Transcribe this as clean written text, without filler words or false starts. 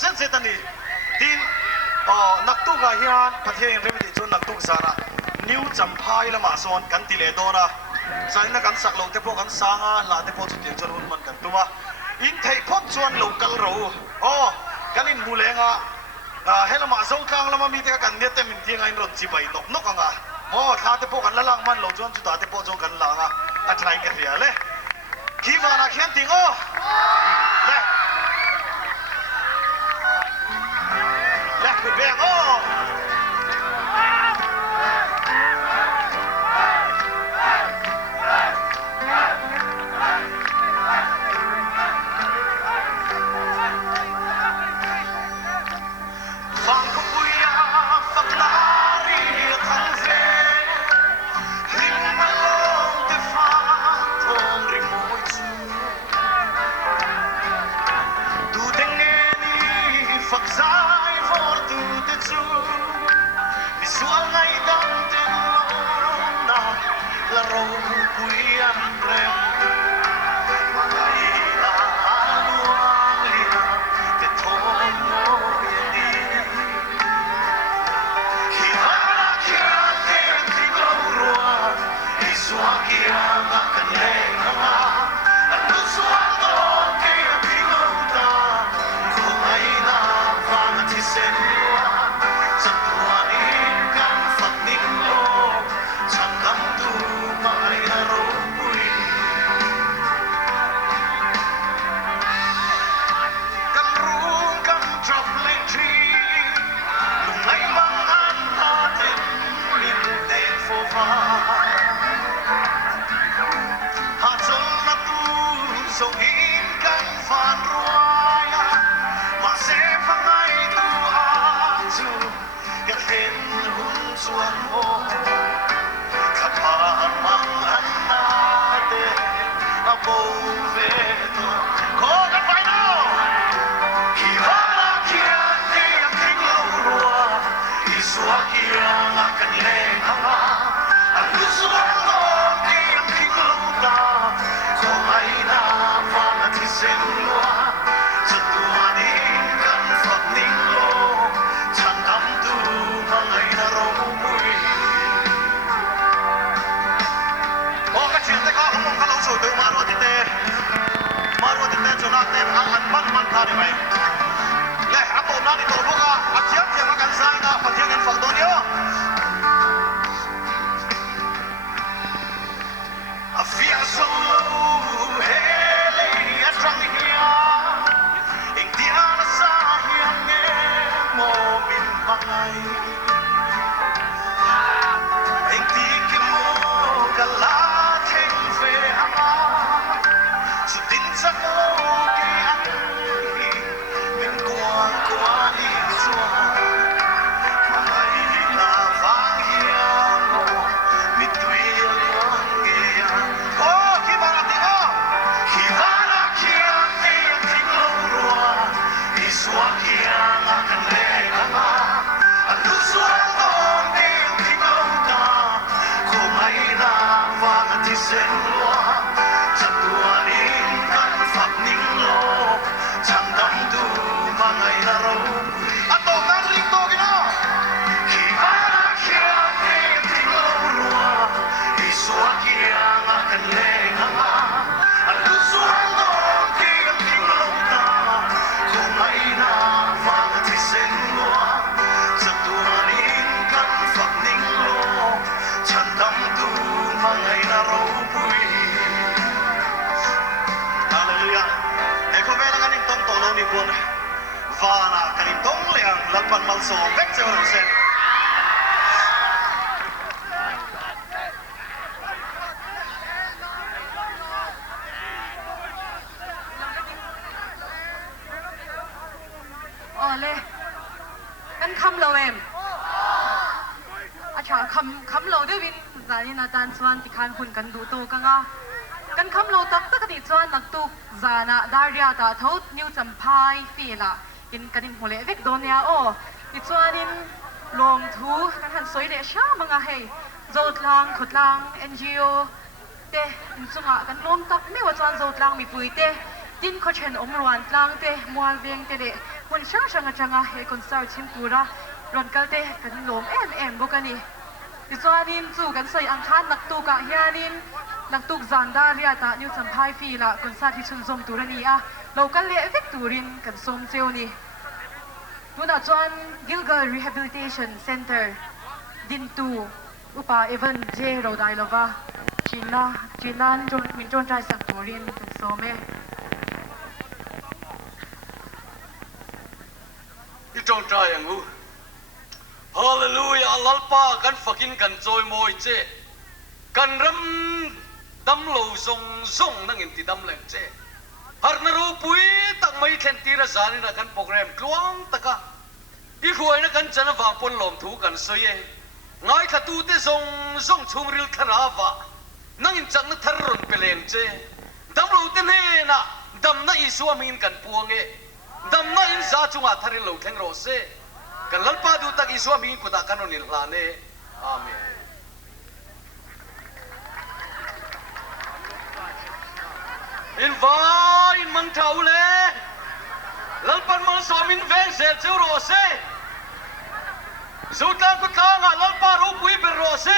เส้นเซตันนี่ทีนนักตุกเฮียนประเทศเรมิติจนนักตุกสาระนิวจำพายละมาส่วนกันติเลโดนะสายนักการสักเราเทพกันสางลาเทพจุดเดียวจนหุ่นมันกันตัวอินเทพจวนโลกัลเรากันอินบุเลงเฮลมาส่งกลางละมามีเทกันเนี่ยเต็มที่ไงรถจีบไปนกอ่ะลาเทพกันละลังมันเราจวนจุดลาเทพจงกันลังอัตไลกันเรียเลยคิดว่านักเขียนติงเลยไปเบียงVana kan in dong liang lakpan malso back to Rosen. Ole, kan kham lo em. Acha kham lo de win zani na tan chuan ti khan hun kan du to kanga. Kan kham lo tak tak ti chuan nak tu zana daria ta thot new champai fila. In kanin hole vek donia ti chuanin lom thu kan han soi le sha manga hei zotlang khotlang NGO te in chunga kan lom tak me wa chuan zotlang mi pui te tin kho chen om ruan tlang te mual veng te le หุ่นช่างจังเฮคอนเสิร์ตชิมตูระรอนกัลเตกันลมเอ็มบุกันนี่ดิจวานินจู่กันใส่อังคารนักตุกะเฮียนินนักตุกจันดาเรียตานิวสัมภายฟีละคอนเสิร์ตที่ชุนซมตูระนี่เรากันเลี้ยวิกตูรินกันสมเจียวนี่ตัวน่ะจวนกิลเกอร์ Rehabilitation Center ดินตูอุปาเอวันเจเราได้แล้วว่าจีนจนมินจนใจสักตูรินกันสมเอที่จงใจอย่างงูฮาเลลูยาลัลปากันฝักินกันโจยมอยเจกันรำดำโลทรงนั่งอินติดำแหลงเจฮาร์นรูปุยตักไม่เข็นตีระสานี่นะกันโปรแกรมกลวงตะกะอีขวยนะกันจะนวางปนลมถูกันสวยง่ายขตูเตทรงชงริลขราวะนั่งอินจังนัทรุนเปลงเจดำโลเตเนนะดำน่ะอีสวามินกันปวงดำน่ะอินซาจุงอาทาริโลแข่งโรเซกันลัลปาดูตักอีสวามินกุตากันนิลลาเนอาเมนอินวายมันเท่าเลยลัลปันมันสวามินเวงเซจูโรเซสุดท้ายก็ทางลัลปารูปุยเป็นโรเซ